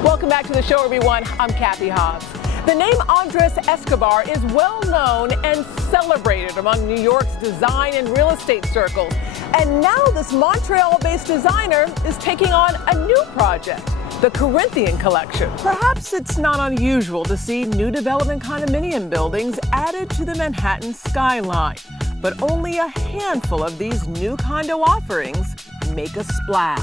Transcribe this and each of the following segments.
Welcome back to the show, everyone. I'm Cathy Hobbs. The name Andres Escobar is well known and celebrated among New York's design and real estate circles. And now this Montreal-based designer is taking on a new project, the Corinthian Collection. Perhaps it's not unusual to see new development condominium buildings added to the Manhattan skyline, but only a handful of these new condo offerings make a splash.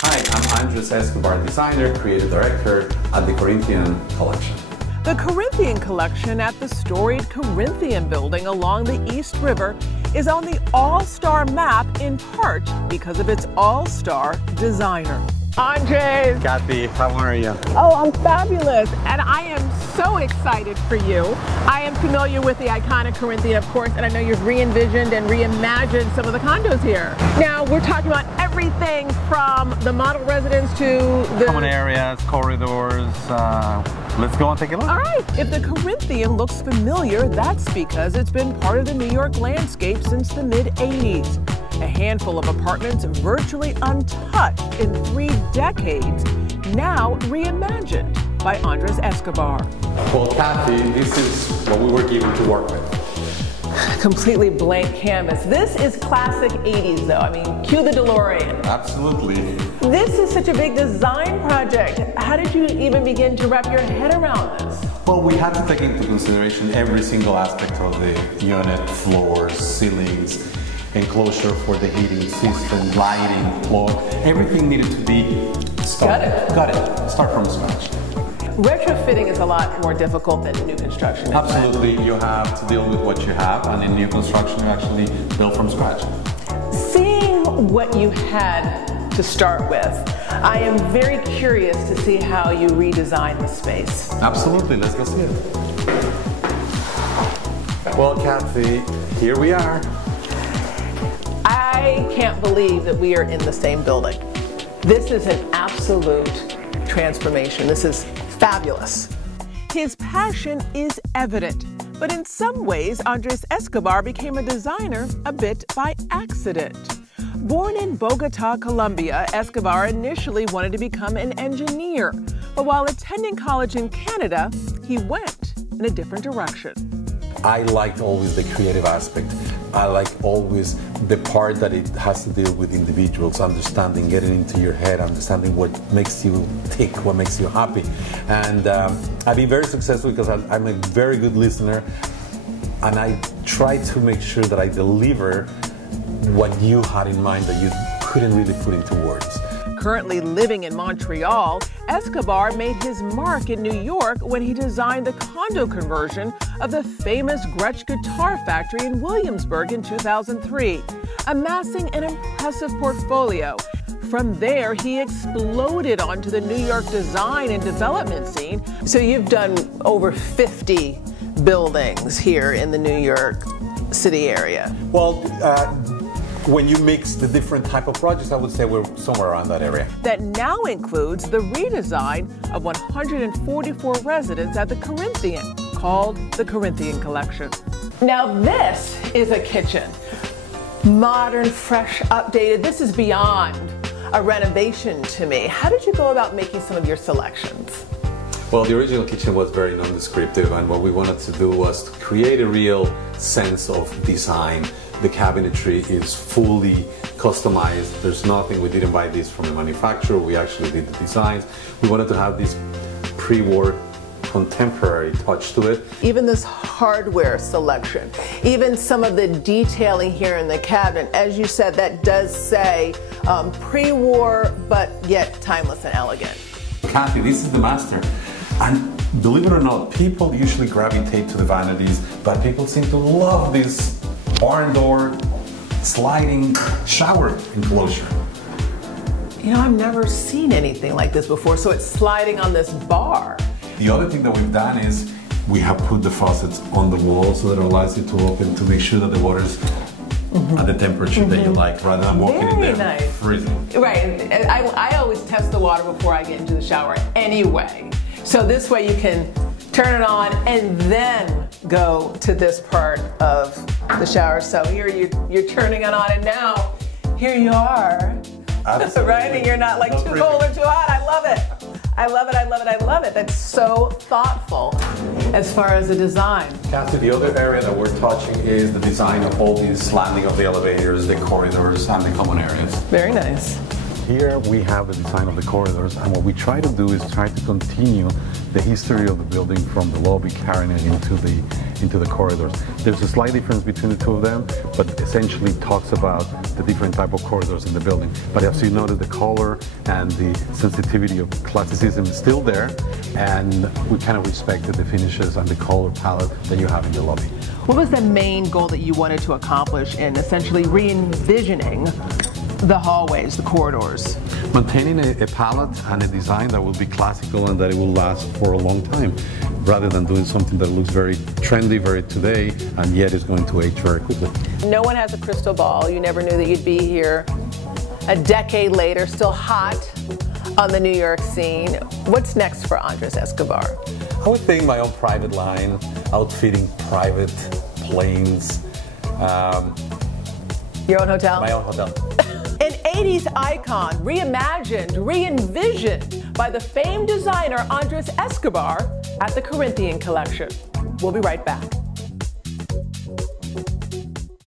Hi, I'm Andres Escobar, designer, creative director at the Corinthian Collection. The Corinthian Collection at the storied Corinthian building along the East River is on the all-star map in part because of its all-star designer. Andres! Cathy, how are you? Oh, I'm fabulous, and I am so excited for you. I am familiar with the iconic Corinthian, of course, and I know you've re-envisioned and reimagined some of the condos here. Now, we're talking about everything from the model residence to the common areas, corridors. Let's go and take a look. All right. If the Corinthian looks familiar, that's because it's been part of the New York landscape since the mid-'80s. A handful of apartments virtually untouched in 3 decades, now reimagined by Andres Escobar. Well, Cathy, this is what we were given to work with. Completely blank canvas. This is classic 80s though. I mean, cue the DeLorean. Absolutely. This is such a big design project. How did you even begin to wrap your head around this? Well, we had to take into consideration every single aspect of the unit, floors, ceilings, enclosure for the heating system, lighting, floor. Everything needed to be started. Got it. Start from scratch. Retrofitting is a lot more difficult than new construction. Absolutely, you have to deal with what you have, and in new construction, you actually build from scratch. Seeing what you had to start with, I am very curious to see how you redesign the space. Absolutely, let's go see it. Well, Cathy, here we are. I can't believe that we are in the same building. This is an absolute transformation. This is fabulous. His passion is evident, but in some ways, Andres Escobar became a designer a bit by accident. Born in Bogota, Colombia, Escobar initially wanted to become an engineer, but while attending college in Canada, he went in a different direction. I liked always the creative aspect. I like always the part that it has to deal with individuals, understanding, getting into your head, understanding what makes you tick, what makes you happy. And I've been very successful because I'm a very good listener, and I try to make sure that I deliver what you had in mind that you couldn't really put into words. Currently living in Montreal, Escobar made his mark in New York when he designed the condo conversion of the famous Gretsch Guitar Factory in Williamsburg in 2003, amassing an impressive portfolio. From there, he exploded onto the New York design and development scene. So you've done over 50 buildings here in the New York City area. Well, when you mix the different type of projects, I would say we're somewhere around that area. That now includes the redesign of 144 residences at the Corinthian, called the Corinthian Collection. Now this is a kitchen. Modern, fresh, updated. This is beyond a renovation to me. How did you go about making some of your selections? Well, the original kitchen was very non-descriptive, and what we wanted to do was to create a real sense of design. The cabinetry is fully customized. There's nothing, we didn't buy this from a manufacturer, we actually did the designs. We wanted to have this pre-war contemporary touch to it. Even this hardware selection, even some of the detailing here in the cabinet, as you said, that does say pre-war, but yet timeless and elegant. Cathy, this is the master. And believe it or not, people usually gravitate to the vanities, but people seem to love this barn door sliding shower enclosure. You know, I've never seen anything like this before, so it's sliding on this bar. The other thing that we've done is we have put the faucets on the wall so that it allows you to open to make sure that the water's at the temperature that you like, rather than walking in there freezing. Right, and I always test the water before I get into the shower anyway. So this way you can turn it on and then go to this part of the shower. So here you're turning it on, and now here you are. Right? And you're not like too cold or too hot. I love it. I love it, I love it, I love it. That's so thoughtful as far as the design. Kathy, the other area that we're touching is the design of all these landing of the elevators, the corridors, and the common areas. Very nice. Here we have the design of the corridors, and what we try to do is try to continue the history of the building from the lobby, carrying it into the corridors. There's a slight difference between the two of them, but essentially talks about the different type of corridors in the building. But as you notice, the color and the sensitivity of classicism is still there, and we kind of respected the finishes and the color palette that you have in the lobby. What was the main goal that you wanted to accomplish in essentially re-envisioning the hallways, the corridors? Maintaining a palette and a design that will be classical and that it will last for a long time, rather than doing something that looks very trendy, very today, and yet is going to age very quickly. No one has a crystal ball. You never knew that you'd be here a decade later, still hot on the New York scene. What's next for Andres Escobar? I would think my own private line, outfitting private planes. Your own hotel? My own hotel. An 80s icon, reimagined, re-envisioned by the famed designer Andres Escobar at the Corinthian Collection. We'll be right back.